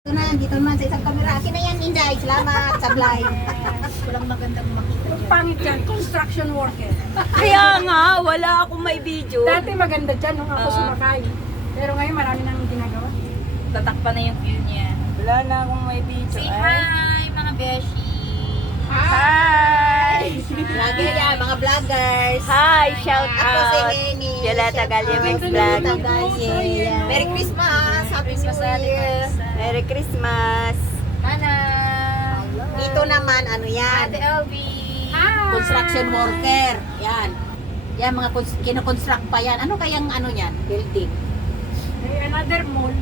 Ito na, dito naman sa isang camera. Akin na yan, Inday. Salamat, sablay. Walang magandang makita dyan. Pangit yan, construction worker. Kaya nga, wala akong may video. Dati maganda dyan nung ako Oo. sumakay. Pero ngayon marami nang ginagawa. Tatakpan na yung view niya. Wala na akong may video. Say Ay. hi, mga beshi. Hi! Vlogger yan, mga vloggers. Hi! Shout Ako si out! Lenny. Yala Tagalyemex Vlog. Tagalye. Merry Christmas. Happy New Year. Merry Christmas! Nana. Dito naman, ano yan? Ate LV. Construction worker. Yan. Yan, mga kinoconstruct pa yan. Ano kayang ano yan? Building. May another mall.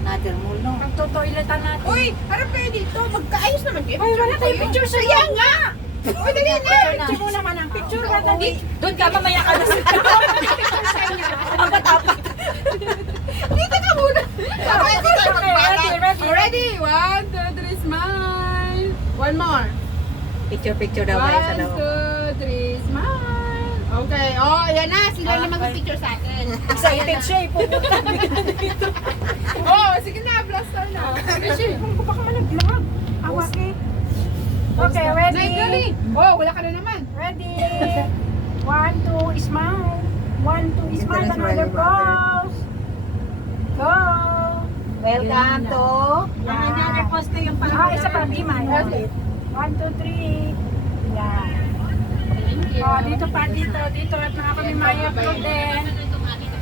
Another mall, no? Pagtutoiletan natin. Uy, harap kayo dito. Magkaayos naman kayo. Ay, wala tayong picture sa iyo nga! Uy, dali na. Picture mo naman ang picture. Wala dito. Doon ka, mamaya ka na sa Dito ka muna. Ready? 1, 2, 3, smile. One more. Picture daw kayo sa 1, loob. 2, 3, smile. Okay. Oh, ayan na. Sila na mag-picture sa akin. Excited siya eh. Pupunta. Oh, sige na. Blaster na. Kasi, Kung ko baka malaglag. Awak eh. Okay, ready? Nagdali. Oh, wala ka na naman. Ready? 1, 2, smile. 1, 2, smile. Another pose. Go! Welcome to... Another pose na yung pala. Ah, isa pa, di man. 1, 2, 3. Yan. Oh, dito pa, dito. Dito at mga kami Maya Fruit din.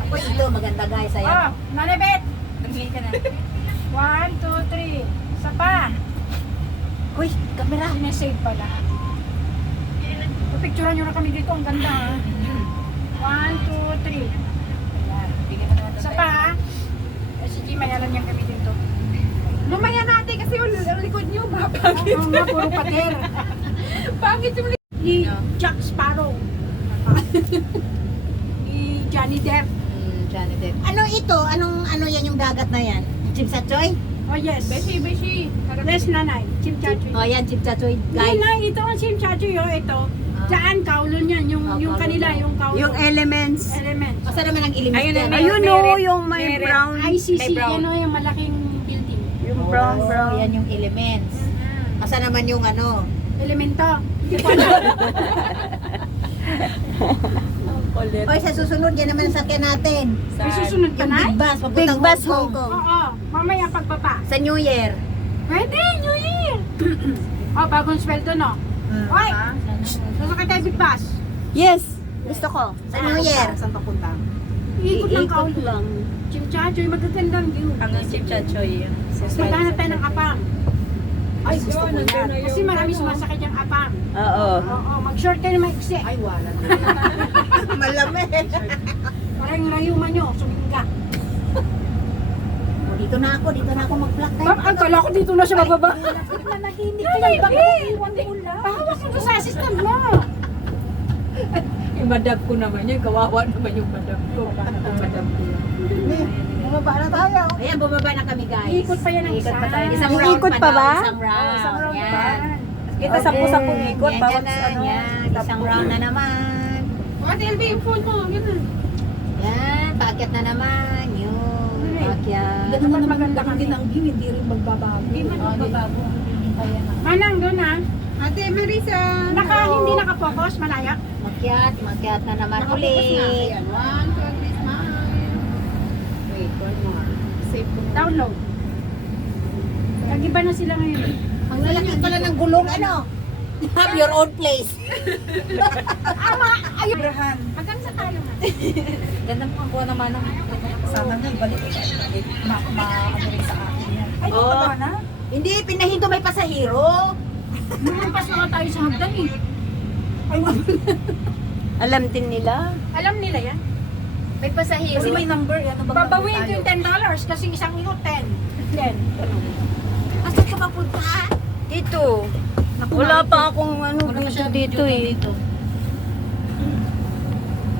Ako ito, maganda guys. Oh, Ayan. nanibet. Tumingin ka na. 1, 2, 3. Isa pa. Uy, camera. Sinasave pala. Picturean nyo na kami dito. Ang ganda ha. 1, 2, 3. Ayan. Bigyan mo naman Isa pa ha. Eh, si Jimmy, alam niyan kami dito. Lumaya natin kasi yung likod nyo. Oo nga, puro pader. Pangit yung likod. Ni Jack Sparrow. Ni Johnny Depp. Johnny Depp. Ano ito? Ano yan yung dagat na yan? Chimsachoy? Oh yes. Beshi, beshi. Yes, nanay. Chimchachoy. Oh, yan, chimsachoy. Hindi Guys. na, ito ang chimchachoy oh, ito. Diyan, kaulo niyan. Yung kaulo kanila, niyan. yung kaulo. Yung elements. element. Asa naman ang ilimis Ayun na, yan? Ayun Meron. o, yung may Meron. brown. ICC, May brown. ano yung malaking building. Yung brown. Yan yung elements. Asa naman yung ano? Elemento. Hindi ko alam. Oy, sa susunod, yan naman ang sakyan natin. May susunod ka Yung na? Big Bus, Big papuntang Bus Hong Hong Kong. Oo, mamaya pagbaba. Sa New Year. Pwede, New Year! Oh, bagong sweldo, no? Hoy! Sasakay tayo big bus. Yes! Gusto ko. Sa New Year. Saan papunta? Iikot ng Iikot kaulo. lang. Chimchachoy, magagandang view. Hanggang si Chachoy. Maghanap tayo ng apam. Ay, gusto ko yan. Kasi marami sumasakay diyang apam. Oo. Oo, mag-short kayo na maiksi. Ay, wala. Malamig. Parang yung rayuman nyo, sumingga. Oh, dito na ako mag-vlog tayo. Ang kala ko dito na siya bababa. Nanaginip Ay, kayo. Bakit hindi. iwan ko lang? Pahawak ko sa assistant mo. Yung madam ko naman yun. Kawawa naman yung madam ko. Madam ko. Bumaba na tayo. Ayan, bumaba na kami guys. Iikot pa yan ang Iikot isa. pa tayo. Isang round Iikot pa daw, ba? Isang round. Isang round Yan. pa. Kita sampu-sampung ikot. Yan, Bawat yan na. ano. Yan. Isang round na naman. Ate LB, yung phone mo. Ganun. Yan. Paakyat na naman. Yun. Paakyat. Dapat maganda kami. hindi rin magbabago. Hindi man magbabago. Manang doon ha. Ate Marisa. Hindi nakapokus, malaya. Makyat na naman Nakapokus ulit. na. Ayan. 1, 2, 3, smile. Wait, one more. Save ko. Download. Nag-iba na sila ngayon. Ang lalaki pala ng gulong, ano? Have your own place. Ayun. Hanggang sa tayo nga. Ganda mo ang buwan naman ng kasama niya. Ibalik ko. Ano rin sa akin yan. Ay, Oo. oh. na? Hindi, pinahinto may pasahero. Lumampas na nga tayo sa hagdan eh. Alam din nila. Alam nila yan. May pasahero. Kasi may number yan. Ano bang Babawiin ko tayo? yung $10 kasi isang ikot 10. 10. Asa ka mapunta? Dito. Wala pa akong ano video dito eh.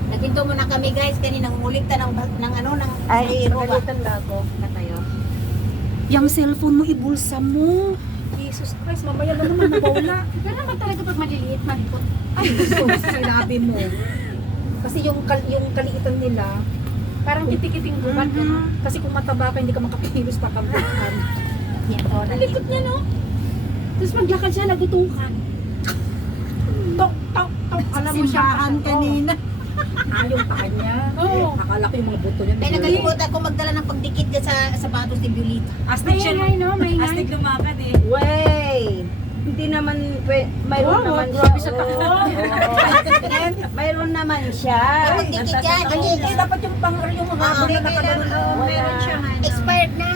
Naghinto muna kami guys, kaninang umuligta ng ano, ng Ay, pasahero ba? Pagalitan na ako. Na tayo. Yung cellphone mo, ibulsa mo. Jesus Christ, mamaya na naman mabawala. Pero naman talaga pag maliliit, malikot. Ay, gusto sinabi mo. Kasi yung kaliitan nila, parang titikiting gubat. Kasi kung mataba ka, hindi ka makakilos pa kabukan. Yan, oh, Ang likot niya, no? Tapos maglakad siya, nagutukan. Tok, tok, tok. Alam mo siya. kanina. Yung paa niya. Oo. Akala ko yung mga buto niya. Kaya nakalimutan ko magdala ng pagdikit dyan sa sapatos ni Violeta. Astig siya. Maingay, no? Maingay. Astig lumakad eh. Wey! Hindi naman, mayroon naman siya. grabe siya Oo. Mayroon naman siya. Pagdikit yan. Hindi dapat yung yung mga habang na nakaganon. Meron siya. Expired na.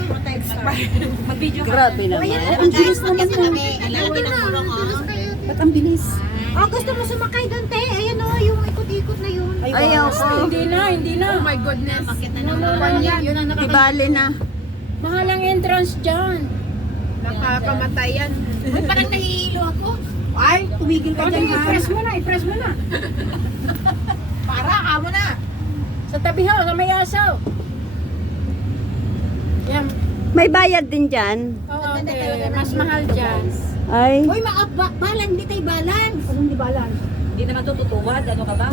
Mag-video ka. Grabe naman. Ang bilis naman kami. Ang lalaki ng kulong, oh. Ba't ang bilis? Oh, gusto mo sumakay doon, te? Ayan, oh, yung ikot-ikot na yun. Ayaw ko. Hindi na, hindi na. Oh my goodness. Bakit na naman? Yun ang Ibali na. Mahal ang entrance dyan. nakakamatay yan. Ay, parang nahihilo ako. Ay, tumigil ka Okay, dyan ha. i-press mo na, i-press mo na. Para, kamo na. Sa tabi ho, sa may asaw. Yan. May bayad din dyan. Oo, okay. Mas mahal dyan. Ay. Uy, balan, hindi tayo balance. Anong di balan? Hindi naman tututuwad. Ano ka ba?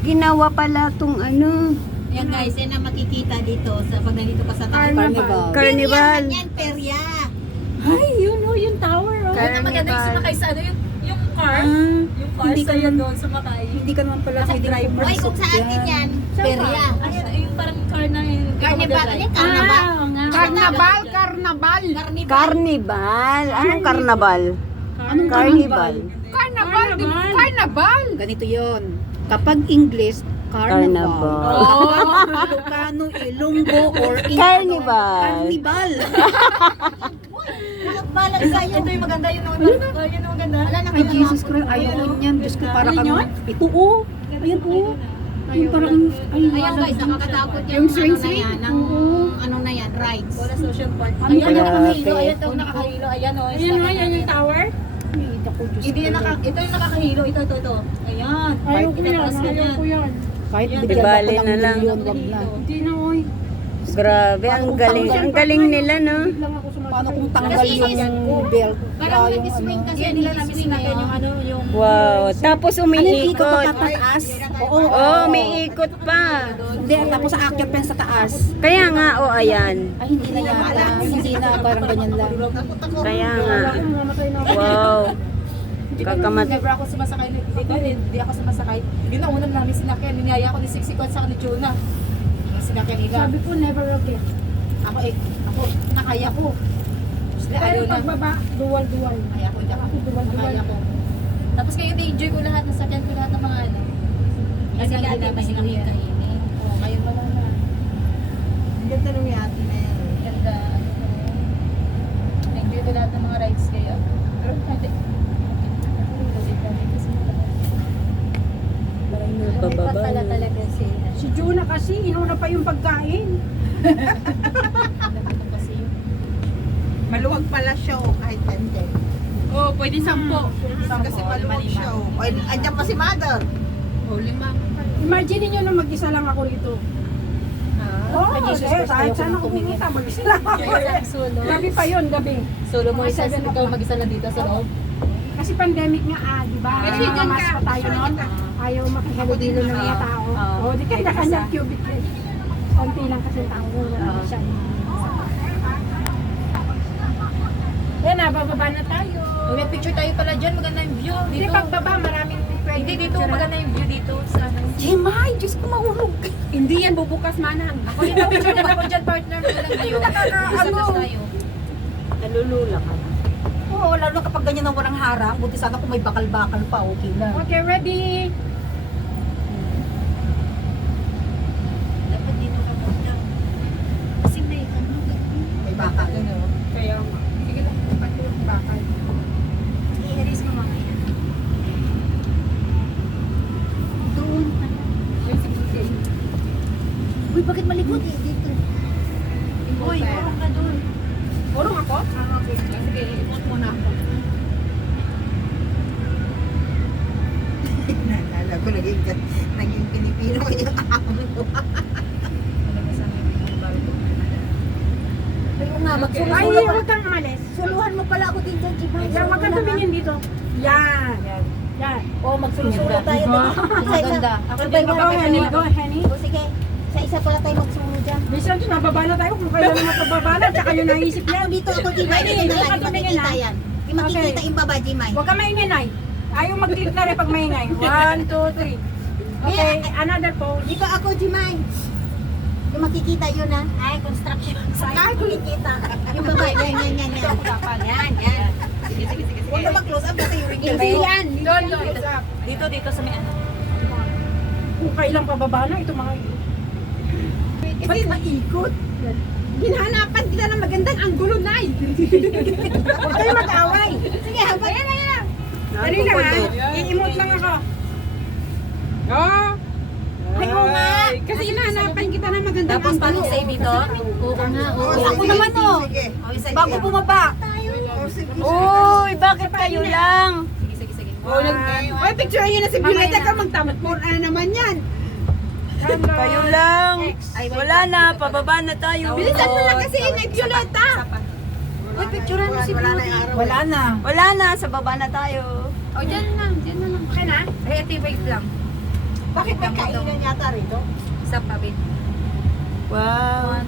Ginawa pala tong ano. Yan guys, yan ang makikita dito sa pag nandito ka sa Carnival. Carnival. Yan, perya. Ay, yun o, yung tower o. Kaya maganda yung sumakay sa ano, yung car. Yung car Hindi sa ka yan doon sumakay. Hindi ka naman pala pwedeng Uy, pumasok kung saan din yan, perya. Ayun, yung parang car na yung Carnival, ano yan? Carnival. Ah, oo nga. Carnival, carnival. Carnival. Carnival. Anong carnival? Anong Carnival. Carnival, di ba? Carnival. Carnival. Ganito yon. Kapag English, Carnival. Kapag Ilocano, Ilonggo, or Carnival. Carnival. Balan sa'yo. Ito yung maganda, yun yung maganda. Wala na Ay, Jesus Christ, ayaw ko niyan. Diyos ko, para kang... Ito, oh. Ayan, oh. Yung parang... Ay, Ayan guys, nakakatakot yung Yung swing, ano na yan, ng, ano na yan, rides. Wala social part. Ano Ayan, ba yung yan? nakahilo. Ayan, ito yung nakahilo. Ayan, o. Ayan o, yan yung tower. Hindi yan ito yung nakakahilo. Ito. Ayan. Ayaw ko yan, Itaas ka ayaw yan. ko yan. Kahit Yan, bigyan ibali ako ng na lang. milyon, wag na. Hindi na oy. Grabe, ang galing. Ang galing nila, no? Lang ako sumasakay. Paano kung tanggal Kasi yung belt? Parang yung nag-swing kasi Yan, nila namin sinakyan yung ano, yung... Wow. Tapos Ano yung ikot umiikot. pa tataas? Oo. Oh, may ikot pa. Hindi, tapos aakyat pa yan sa taas. Kaya nga, oh, ayan. Ay, hindi na yata. Hindi na, parang ganyan lang. Kaya nga. Wala akong mamatay na ako. Wow. Kakamat. Never ako sumasakay dito. Hindi ako sumasakay. Yun ang unang namin sinakyan. Ninyaya ako ni Sixi Kwan sa ni Juna. Yung sinakyan nila. Sabi ko, never again. Ako, nakaya ko. Sila ayaw Pero na. pagbaba, duwal-duwal. Kaya ko, Ako, duwal-duwal. nakaya ko. Tapos kayo na-enjoy ko lahat. Nasakyan ko lahat ng mga ano. Kasi Kasi hindi dati namin mahilig sinakyan. kainin. Oo, ngayon wala na. Ang ganda nung yati na yan. Ganda. Na-enjoy ko lahat ng mga rides kayo. Pero hindi. Pababa. talaga Si Juna kasi, inuna pa yung pagkain. kasi Maluwag pala siya oh, kahit hindi. Oo, pwede 10. Kasi maluwag siya oh. Ay, andyan pa si mother. O, 5. Imagine niyo na mag-isa lang ako rito. Oo, kahit saan ako pumunta, mag-isa lang ako. solo. Gabi pa yun, gabi. Solo mo Mga isa, 7 ikaw mag-isa na dito sa loob. Kasi pandemic nga di ba? Kasi dyan Mas ka. pa tayo noon. Ayaw makihalubilo ng mga tao. Oo. Di kaya kanya cubic feet. Konti lang kasi tao. Wala siya. Yan na, bababa na tayo. May picture tayo pala dyan, maganda yung view. Hindi, Dito. pagbaba, maraming pwede. Hindi, dito maganda yung view dito. Sa Jemay, Diyos ko mahulog. Hindi yan bubukas manang. Ako yung picture ko ako dyan, partner. Magandang view. Ano? tayo. Nalulula ka. Oo, lalo na kapag ganyan ang walang harang. Buti sana kung may bakal-bakal pa, okay na. Okay, ready? Dapat dito ka punta. Kasi may ano, May bakal. Kaya, sige lang, patulog bakal. i-erase mo mga yan. Doon. Uy, bakit malikot eh dito? Uy, parang ka doon. Urong ako? Sige, ikot muna ako. Naalala ko, naging Pilipino ko yung amo ko. Ay, nga, Ay, magsuluhan huwag kang umalis. Suluhan mo pala ako dito, Jibay. Yan, huwag kang tumingin dito. Yan. Yan. Oh, magsulo tayo. Diba? Isa-isa. Maganda. Ako Sabay din mo go, ako. Henny. Go, Henny. O, sige. Isa-isa pala tayo magsunod dyan. Minsan doon, nababa na tayo kung kailan naman pababa na, tsaka yun ang isip Ako yan. dito, ako dito. Ay, Hindi hindi ka makikita tumingin, yan. Hindi makikita Okay. yung baba, Jimay. Huwag ka maingay, Nay. Ayaw mag-click na rin pag maingay. 1, 2, 3. Okay, another pose. Dito ako, Jimay. Yung makikita yun ha. Ay, construction site. Ay, makikita. Yung baba, yan. Yan. Huwag na mag-close up kasi yung wrinkle. Hindi yan. Doon. Dito sa may ano. Kung kailang pababa na, ito mga Kasi maikot. Hinahanapan kita ng magandang anggulo, Nay. Huwag kayo mag-away. Sige, habang. Dali lang ha. I-emote lang ako. Oh. Ay, oo nga. Kasi hinahanapan kita ng magandang Tapos paano save dito? Oo nga, oo. Ako naman, oh. Bago bumaba. Uy, bakit kayo lang? Sige. Oy, picture nyo na si Violeta ka. Magtamot na naman yan. Kayo lang. Wala na, pababa na tayo. Bilisan mo lang kasi inay Violeta. Uy, picturean mo si Wala na Beauty. yung araw. Wala na. Wala na, sa baba na tayo. O, dyan na lang. Okay na? Ay, ito wait lang. Bakit may kainan yata rito? Isa pa, wait. Wow.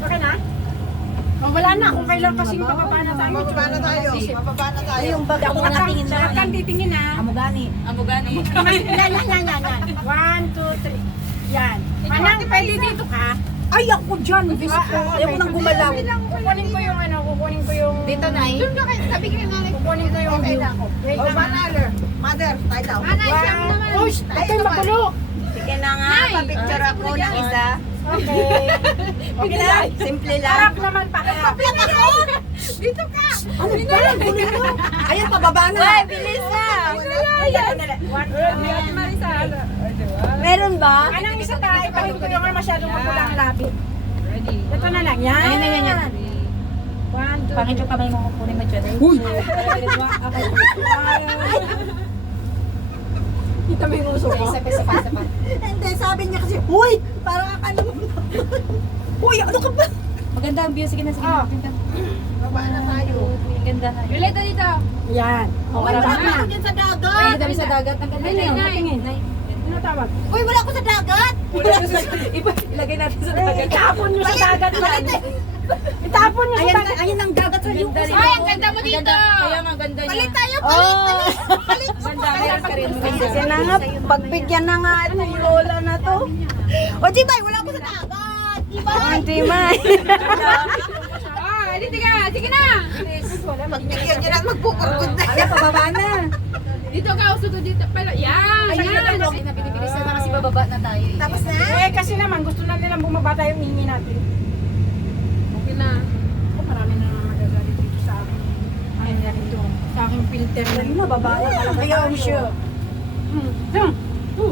Okay na? Oh, wala na. Kung kailan kasing pababa na tayo. Mababa na tayo. Mababa na tayo. Yung baba mo na tingin na. Huwag kang titingin ha. Amugani. Yan. 1, 2, 3. Yan. Manang, pwede dito ka. Ay, ako dyan. Ayaw ko nang gumalaw. Kukunin ko yung kukunin ko yung... Dito, Nay. Doon ka kayo. Sabi ka nga. Kukunin ko yung Okay view. na ako. Wait Oh, lang. Mother. Mother, tayo daw. Wow. Uy, ito yung magulo. Sige na nga, papicture ako ng isa. Okay. Okay na, simple lang. Harap naman pa. Harap. Dito ka. Ano ba? Gulo mo. Ayan, pababa na. Uy, bilis na. Ayan. 1, 2, 3. Meron ba? Anong isa tayo? Ipahin ko yung masyadong mapulang labi. Ready. Ito na lang. Yan. Ayan. 1, 2, Pangit yung kamay mo kukunin mo dyan. Uy! Kita mo yung uso ko. Isa pa. Hindi, sabi niya kasi, huy, parang akala mo. Uy, ano ka ba? Maganda ang view. Sige na. Oh. Maganda. Baba na tayo. Maganda na. Violeta dito. Yan. Oh, Uy, wala Marami ako na. dyan sa Ay, dagat. dami sa dagat. Ang ganda Ayun, na. patingin. Ano tawag? Uy, wala ako sa dagat. Ilagay natin sa dagat. Itapon nyo sa dagat yan. Itapon nyo sa dagat. Ayan ang dagat sa yuko. Ay, ang ganda mo dito. Kaya ang ganda niya. Palit tayo, Oh, palit. Ganda. Meron ka rin. sige na nga, pagbigyan na nga itong lola na to. O, Jimay, wala ako sa dagat. Jimay. Hindi man. Sige na. Pagbigyan niyo na at magpupurgod na. Ayan, pababa na. Dito ka, uso ko dito pala. Yan. Ayan. Kasi napinibilisan na kasi bababa na tayo. Tapos na? Eh, kasi naman, gusto na nilang bumaba tayo yung hingi natin. Okay na. Ako, marami na naman magagalit dito sa akin. Ay, na ito. Sa aking filter na yun. Baba na talaga. Kaya ang sure.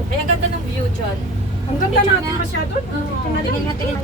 Ay, ang ganda ng view dyan. Ang ganda natin masyado. Tingnan natin.